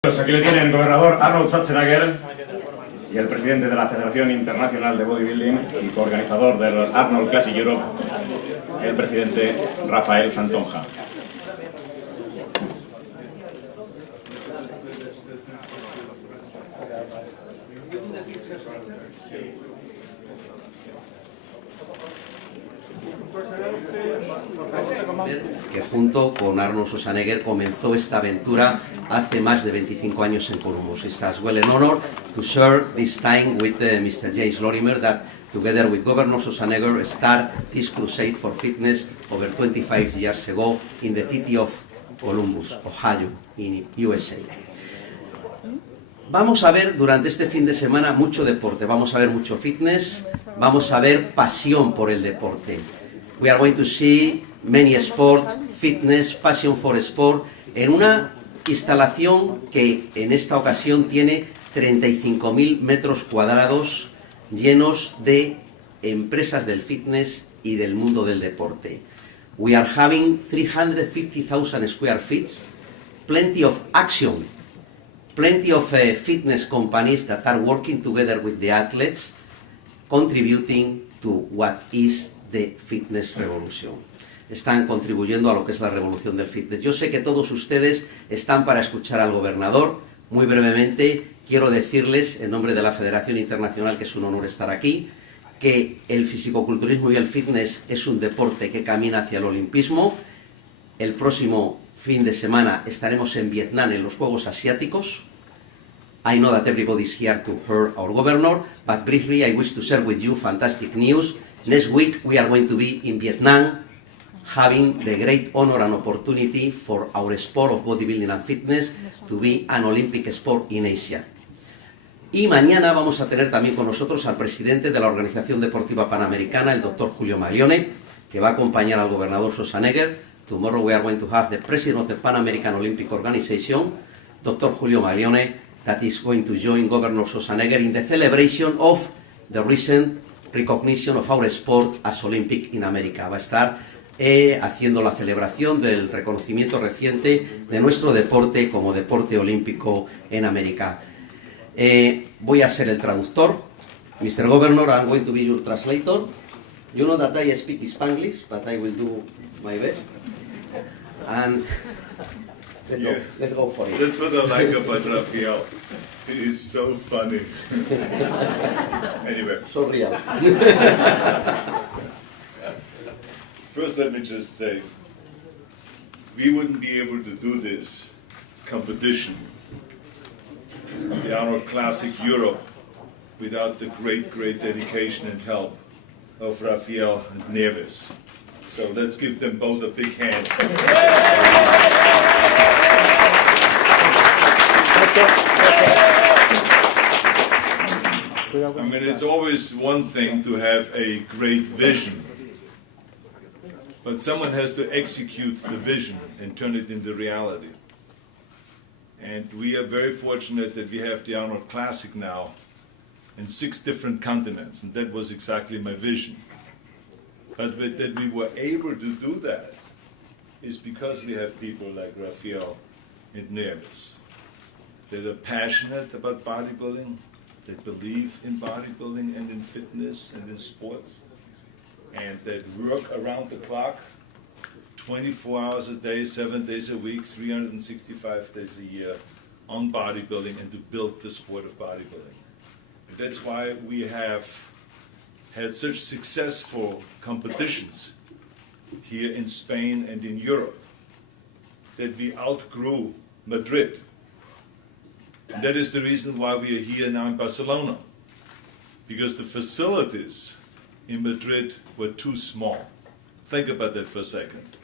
Pues aquí le tienen el gobernador Arnold y el presidente de la Federación Internacional de Bodybuilding y coorganizador del Arnold Classic Europe, el presidente Rafael Santonja. Que junto con Arnold Schwarzenegger comenzó esta aventura hace más de 25 años en Columbus. It's as well an honor to share this time with Mr. James Lorimer that together with Governor Schwarzenegger start this crusade for fitness over 25 years ago in the city of Columbus, Ohio, in USA. Vamos a ver durante este fin de semana mucho deporte, vamos a ver mucho fitness, vamos a ver pasión por el deporte. We are going to see many sport, fitness, passion for sport, en una instalación que en esta ocasión tiene 35.000 metros cuadrados llenos de empresas del fitness y del mundo del deporte. We are having 350,000 square feet, plenty of action, plenty of fitness companies that are working together with the athletes, contributing to what is the fitness revolution. Están contribuyendo a lo que es la revolución del fitness. Yo sé que todos ustedes están para escuchar al gobernador. Muy brevemente quiero decirles, en nombre de la Federación Internacional, que es un honor estar aquí, que el fisicoculturismo y el fitness es un deporte que camina hacia el olimpismo. El próximo fin de semana estaremos en Vietnam en los Juegos Asiáticos. I know that everybody's here to hear our governor, but briefly I wish to share with you fantastic news. Next week we are going to be in Vietnam, having the great honor and opportunity for our sport of bodybuilding and fitness to be an Olympic sport in Asia. Y mañana vamos a tener también con nosotros al presidente de la Organización Deportiva Panamericana, el doctor Julio Marione, que va a acompañar al gobernador Schwarzenegger. Tomorrow we are going to have the president of the Pan American Olympic Organization, Dr. Julio Marione, that is going to join Governor Schwarzenegger in the celebration of the recent recognition of our sport as Olympic in America. Va a estar haciendo la celebración del reconocimiento reciente de nuestro deporte como deporte olímpico en América. Voy a ser el traductor. Mr. Governor, I'm going to be your translator. You know that I speak Spanglish, but I will do my best. And let's go for it. That's what I like about Rafael. He is so funny. Anyway. So real. First, let me just say, we wouldn't be able to do this competition, the Arnold Classic Europe, without the great dedication and help of Rafael and Neves. So let's give them both a big hand. I mean, it's always one thing to have a great vision, but someone has to execute the vision and turn it into reality. And we are very fortunate that we have the Arnold Classic now in 6 different continents, and that was exactly my vision. But that we were able to do that is because we have people like Rafael and Neves that are passionate about bodybuilding, that believe in bodybuilding and in fitness and in sports, and that work around the clock, 24 hours a day, 7 days a week, 365 days a year on bodybuilding and to build the sport of bodybuilding. And that's why we have had such successful competitions here in Spain and in Europe, that we outgrew Madrid. And that is the reason why we are here now in Barcelona, because the facilities in Madrid were too small. Think about that for a second.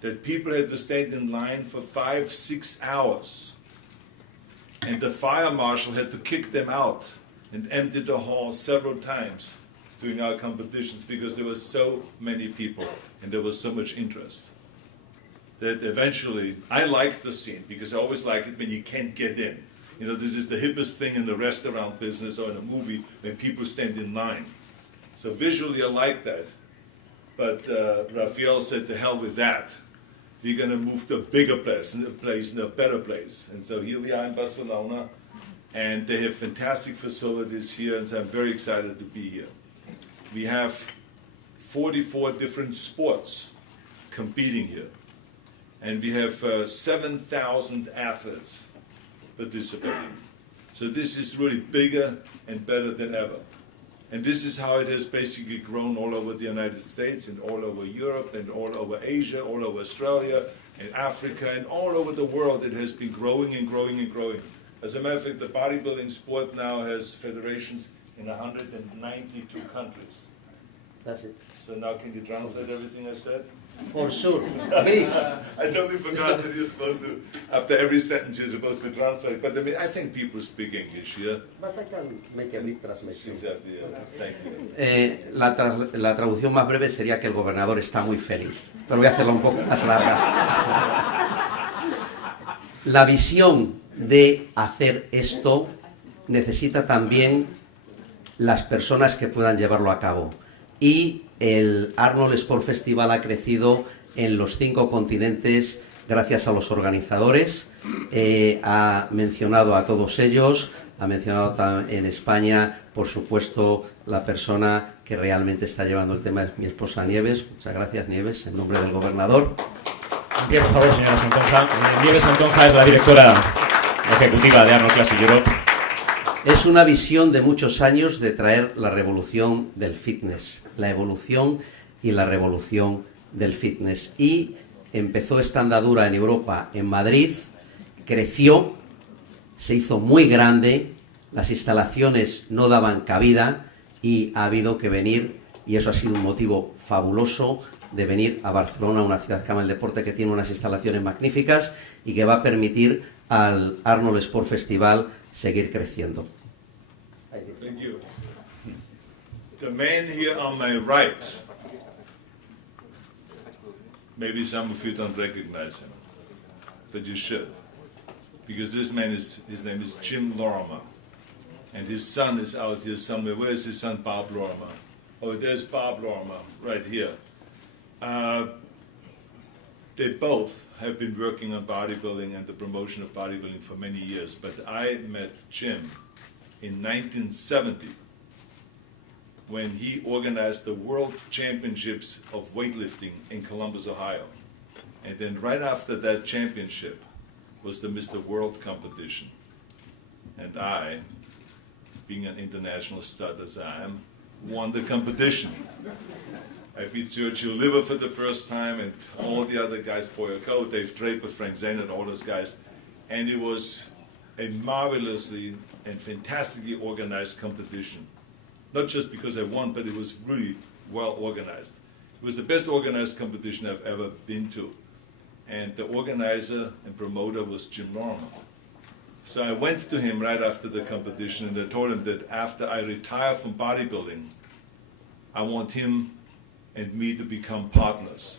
That people had to stand in line for 5-6 hours, and the fire marshal had to kick them out and empty the hall several times during our competitions because there were so many people and there was so much interest. That eventually, I liked the scene because I always like it when you can't get in. You know, this is the hippest thing in the restaurant business or in a movie when people stand in line. So visually I like that. But Rafael said, to hell with that. we're going to move to a bigger place, a better place. And so here we are in Barcelona, and they have fantastic facilities here, and so I'm very excited to be here. We have 44 different sports competing here, and we have 7,000 athletes participating. So this is really bigger and better than ever. And this is how it has basically grown all over the United States and all over Europe and all over Asia, all over Australia and Africa and all over the world. It has been growing and growing and growing. As a matter of fact, the bodybuilding sport now has federations in 192 countries. That's it. So now can you translate everything I said? For sure. Brief. I totally forgot that you're supposed to, after every sentence you're supposed to translate. But I mean, I think people speak English here. But I can make a brief translation. Exactly, yeah. Thank you. La traducción más breve sería que el gobernador está muy feliz, pero voy a hacerla un poco más larga. La visión de hacer esto necesita también las personas que puedan llevarlo a cabo. Y el Arnold Sport Festival ha crecido en los 5 continentes gracias a los organizadores. Ha mencionado a todos ellos, ha mencionado en España, por supuesto, la persona que realmente está llevando el tema es mi esposa Nieves. Muchas gracias, Nieves, en nombre del gobernador. Bien, por favor, señora Santonja. Nieves Santonja es la directora ejecutiva de Arnold Classic Europe. Es una visión de muchos años de traer la revolución del fitness, la evolución y la revolución del fitness. Y empezó esta andadura en Europa, en Madrid, creció, se hizo muy grande, las instalaciones no daban cabida y ha habido que venir, y eso ha sido un motivo fabuloso, de venir a Barcelona, una ciudad que ama el deporte, que tiene unas instalaciones magníficas y que va a permitir al Arnold Sport Festival seguir creciendo. Thank you. The man here on my right, maybe some of you don't recognize him, but you should, because this man his name is Jim Lorimer, and his son is out here somewhere. Where is his son, Bob Lorimer? Oh, there's Bob Lorimer right here. They both have been working on bodybuilding and the promotion of bodybuilding for many years, but I met Jim in 1970 when he organized the World Championships of Weightlifting in Columbus, Ohio. And then right after that championship was the Mr. World competition. And I, being an international stud as I am, won the competition. I beat Sergio Liver for the first time, and all the other guys, Boyer Coe, Dave Draper, Frank Zane, and all those guys. And it was a marvelously and fantastically organized competition. Not just because I won, but it was really well organized. It was the best organized competition I've ever been to. And the organizer and promoter was Jim Lorimer. So I went to him right after the competition, and I told him that after I retire from bodybuilding, I want him and me to become partners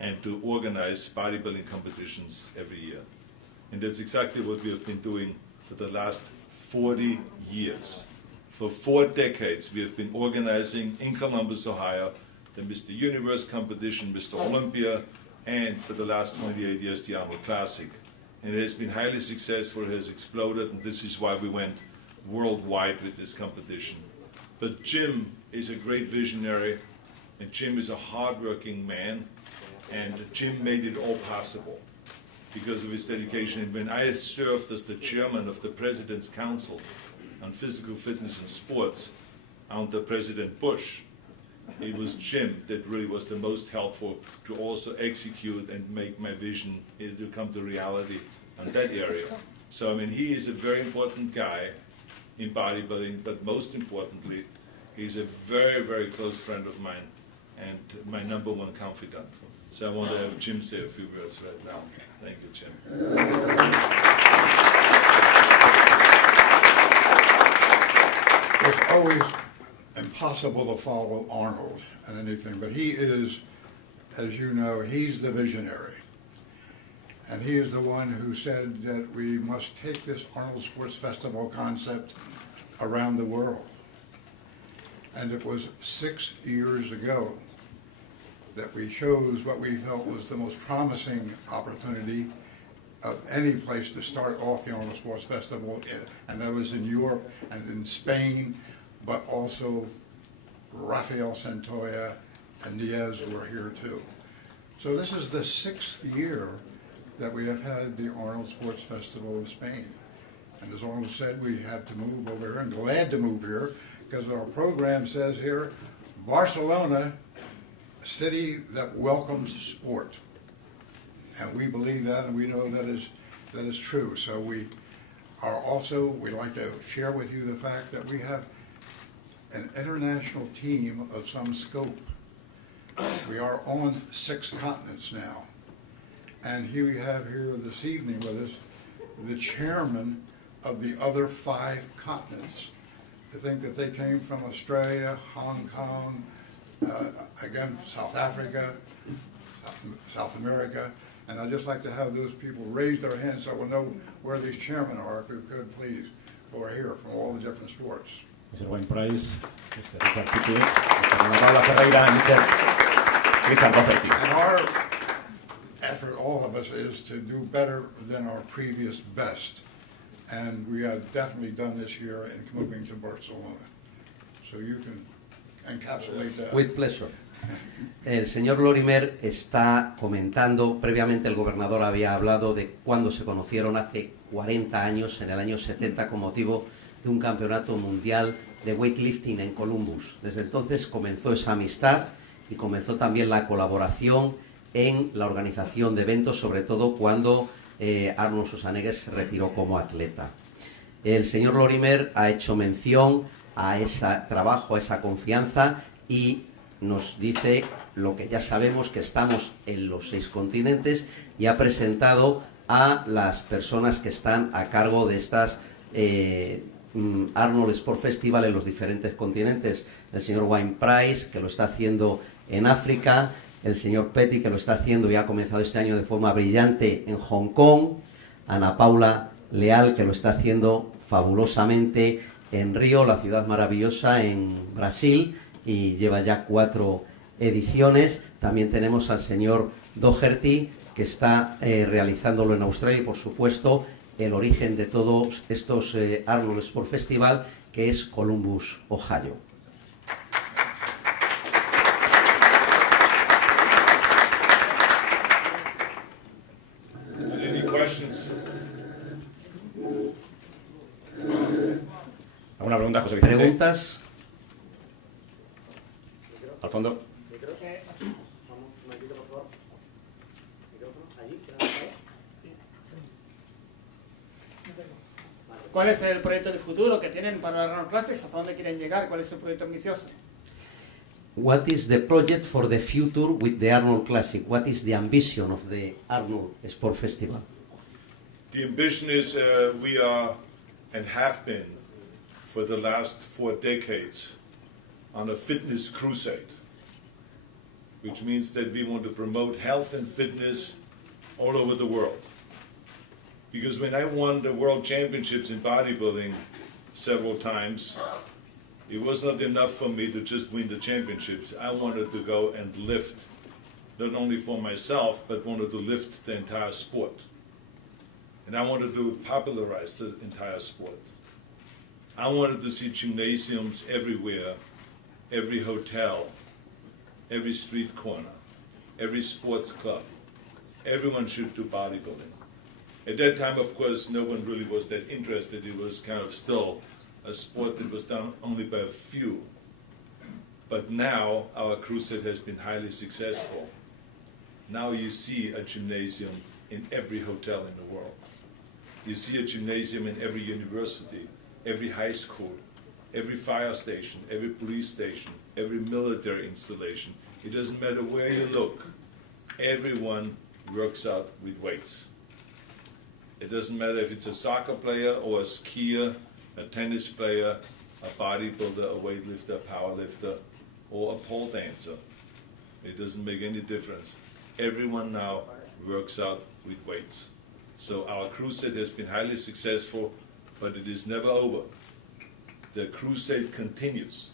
and to organize bodybuilding competitions every year. And that's exactly what we have been doing for the last 40 years. For 4 decades, we have been organizing in Columbus, Ohio, the Mr. Universe competition, Mr. Olympia, and for the last 28 years, the Arnold Classic. And it has been highly successful, it has exploded, and this is why we went worldwide with this competition. But Jim is a great visionary, and Jim is a hardworking man, and Jim made it all possible because of his dedication. And when I served as the chairman of the President's Council on Physical Fitness and Sports under President Bush, it was Jim that really was the most helpful to also execute and make my vision to come to reality on that area. So, I mean, he is a very important guy in bodybuilding, but most importantly, he's a very, very close friend of mine and my #1 confidant. So I want to have Jim say a few words right now. Thank you, Jim. It's always impossible to follow Arnold and anything, but he is, as you know, he's the visionary. And he is the one who said that we must take this Arnold Sports Festival concept around the world. And it was 6 years ago that we chose what we felt was the most promising opportunity of any place to start off the Arnold Sports Festival, and that was in Europe and in Spain, but also Rafael Santoya and Diaz were here too. So this is the 6th year that we have had the Arnold Sports Festival in Spain. And as Arnold said, we had to move over here, and glad to move here, because our program says here, Barcelona, a city that welcomes sport. And we believe that, and we know that is true. So we'd like to share with you the fact that we have an international team of some scope. We are on 6 continents now. And here we have here this evening with us the chairman of the other 5 continents. To think that they came from Australia, Hong Kong, again, South Africa, South America, and I'd just like to have those people raise their hands so we'll know where these chairmen are, if you could please, who are here from all the different sports. Mr. Wayne Price, Mr. Richard Piquet, Mr. Paula Ferreira, and Mr. Richard Rafferty. And our effort, all of us, is to do better than our previous best. And we have definitely done this year in moving to Barcelona. So you can encapsulate that. With pleasure. El señor Lorimer está comentando, previamente el gobernador había hablado de cuando se conocieron hace 40 años, en el año 70, con motivo de un campeonato mundial de weightlifting en Columbus. Desde entonces comenzó esa amistad y comenzó también la colaboración en la organización de eventos, sobre todo cuando Arnold Schwarzenegger se retiró como atleta. El señor Lorimer ha hecho mención a ese trabajo, a esa confianza, y nos dice lo que ya sabemos, que estamos en los 6 continentes, y ha presentado a las personas que están a cargo de estas Arnold Sport Festival en los diferentes continentes. El señor Wayne Price, que lo está haciendo en África, el señor Petty, que lo está haciendo y ha comenzado este año de forma brillante en Hong Kong, Ana Paula Leal, que lo está haciendo fabulosamente en Río, la ciudad maravillosa, en Brasil, y lleva ya 4 ediciones. También tenemos al señor Doherty, que está realizándolo en Australia, y por supuesto el origen de todos estos Arnold Sport Festival, que es Columbus, Ohio. Any questions? ¿Alguna pregunta, José Vicente? ¿Preguntas? Al fondo. ¿Cuál es el proyecto de futuro que tienen para Arnold Classics? ¿Hasta dónde quieren llegar? ¿Cuál es el proyecto ambicioso? What is the project for the future with the Arnold Classic? What is the ambition of the Arnold Sport Festival? The ambition is we are and have been for the last 4 decades on a fitness crusade, which means that we want to promote health and fitness all over the world. Because when I won the World Championships in bodybuilding several times, it was not enough for me to just win the championships. I wanted to go and lift, not only for myself, but wanted to lift the entire sport. And I wanted to popularize the entire sport. I wanted to see gymnasiums everywhere, every hotel, every street corner, every sports club. Everyone should do bodybuilding. At that time, of course, no one really was that interested. It was kind of still a sport that was done only by a few. But now our crusade has been highly successful. Now you see a gymnasium in every hotel in the world. You see a gymnasium in every university, every high school, every fire station, every police station, every military installation. It doesn't matter where you look. Everyone works out with weights. It doesn't matter if it's a soccer player or a skier, a tennis player, a bodybuilder, a weightlifter, a powerlifter, or a pole dancer. It doesn't make any difference. Everyone now works out with weights. So our crusade has been highly successful, but it is never over. The crusade continues.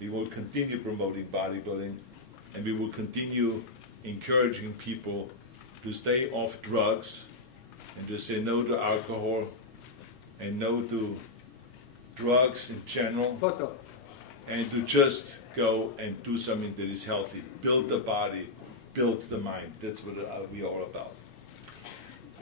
We will continue promoting bodybuilding, and we will continue encouraging people to stay off drugs and to say no to alcohol and no to drugs in general, and to just go and do something that is healthy. Build the body, build the mind. That's what we are all about.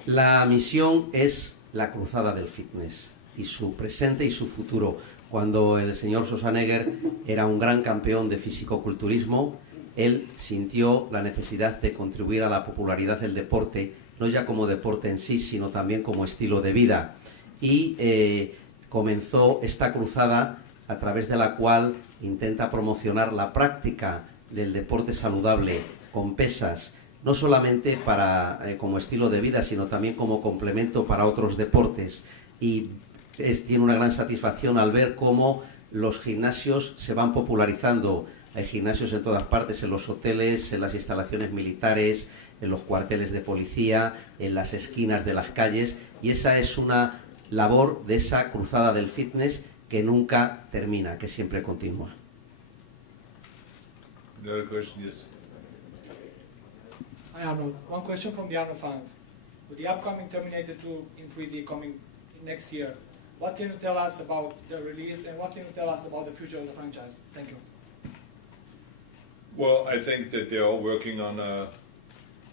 La misión es la cruzada del fitness y su presente y su futuro. Cuando el señor Schwarzenegger era un gran campeón de fisicoculturismo, él sintió la necesidad de contribuir a la popularidad del deporte, no ya como deporte en sí, sino también como estilo de vida. Y comenzó esta cruzada a través de la cual intenta promocionar la práctica del deporte saludable con pesas, no solamente como estilo de vida, sino también como complemento para otros deportes. Y tiene una gran satisfacción al ver cómo los gimnasios se van popularizando. Hay gimnasios en todas partes, en los hoteles, en las instalaciones militares, en los cuarteles de policía, en las esquinas de las calles, y esa es una labor de esa cruzada del fitness que nunca termina, que siempre continúa. Another question, yes. Hi Arnold, one question from the Arnold fans. With the upcoming Terminator 2 in 3D coming next year, what can you tell us about the release and what can you tell us about the future of the franchise? Thank you. Well, I think that they're all working on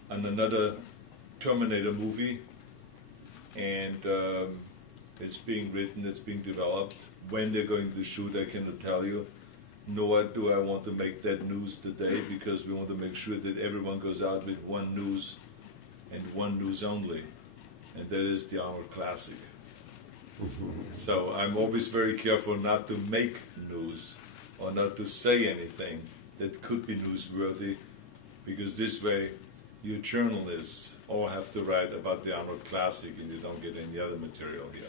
another Terminator movie, and it's being written, it's being developed. When they're going to shoot, I cannot tell you. Nor do I want to make that news today, because we want to make sure that everyone goes out with one news and one news only, and that is the Arnold Classic. So I'm always very careful not to make news or not to say anything that could be newsworthy, because this way you journalists all have to write about the Arnold Classic and you don't get any other material here.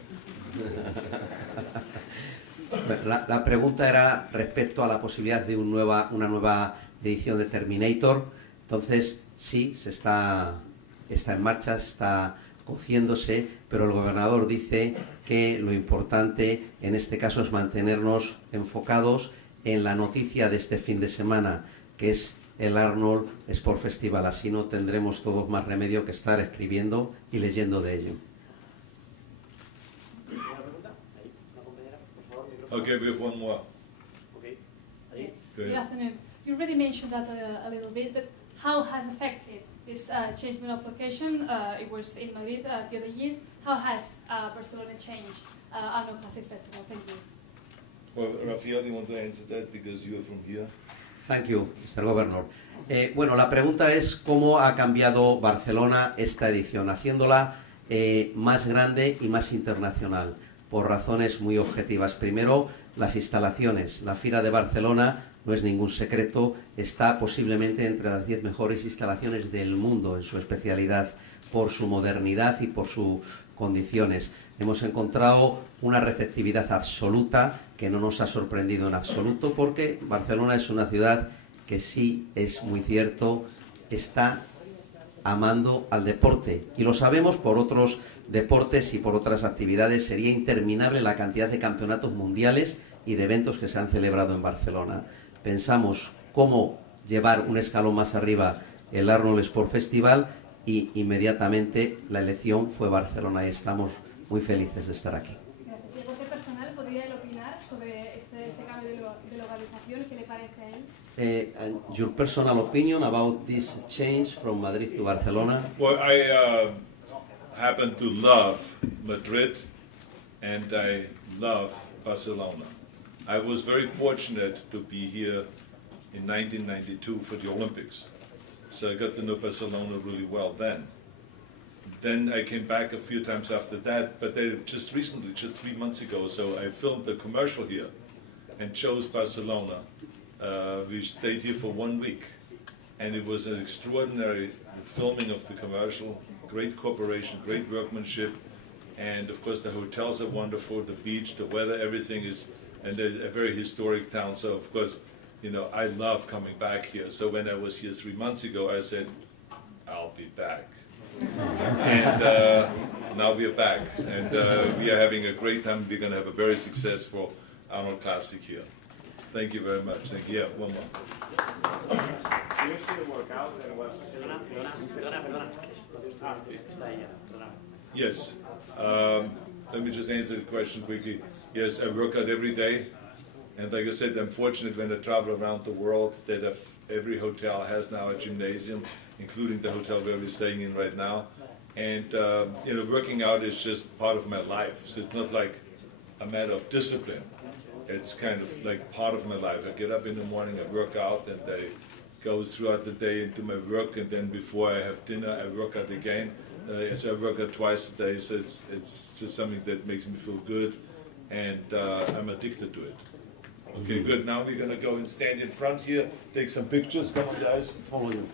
La pregunta era respecto a la posibilidad de una nueva edición de Terminator. Entonces, sí, está en marcha, está cociéndose, pero el gobernador dice que lo importante en este caso es mantenernos enfocados en la noticia de este fin de semana, que es el Arnold Sport Festival. Así no tendremos todos más remedio que estar escribiendo y leyendo de ello. Okay, we have one more. Okay. Go Good ahead. afternoon. You already mentioned that a little bit, but how has affected this changement of location? It was in Madrid the other years. How has Barcelona changed Arnold Classic Festival? Thank you. Well, Rafael, you want to answer that because you are from here? Thank you, Mr. Governor. Bueno, la pregunta es cómo ha cambiado Barcelona esta edición, haciéndola más grande y más internacional, por razones muy objetivas. Primero, las instalaciones. La Fira de Barcelona, no es ningún secreto, está posiblemente entre las 10 mejores instalaciones del mundo en su especialidad, por su modernidad y por sus condiciones. Hemos encontrado una receptividad absoluta que no nos ha sorprendido en absoluto, porque Barcelona es una ciudad que sí, es muy cierto, está amando al deporte, y lo sabemos por otros deportes y por otras actividades. Sería interminable la cantidad de campeonatos mundiales y de eventos que se han celebrado en Barcelona. Pensamos cómo llevar un escalón más arriba el Arnold Sport Festival y inmediatamente la elección fue Barcelona, y estamos muy felices de estar aquí. Gracias. ¿Y el voto personal podría él opinar sobre este cambio de localización? ¿Qué le parece a él? And your personal opinion about this change from Madrid to Barcelona? Well, I happen to love Madrid and I love Barcelona. I was very fortunate to be here in 1992 for the Olympics. So I got to know Barcelona really well then. Then I came back a few times after that, but just recently, just 3 months ago, so I filmed a commercial here and chose Barcelona. We stayed here for 1 week, and it was an extraordinary filming of the commercial, great cooperation, great workmanship, and of course the hotels are wonderful, the beach, the weather, everything is, and a very historic town, so of course, you know, I love coming back here. So when I was here 3 months ago, I said, I'll be back. And now we're back, and we are having a great time. We're going to have a very successful Arnold Classic here. Thank you very much. Thank you. Yeah, one more. Yes. Let me just answer the question quickly. Yes, I work out every day. And like I said, I'm fortunate when I travel around the world that every hotel has now a gymnasium, including the hotel where we're staying in right now. And working out is just part of my life. So it's not like a matter of discipline. It's kind of like part of my life. I get up in the morning, I work out, and I go throughout the day into my work. And then before I have dinner, I work out again. So I work out twice a day. So it's just something that makes me feel good, and I'm addicted to it. Okay, good. Now we're going to go and stand in front here, take some pictures. Come on, guys. Follow you.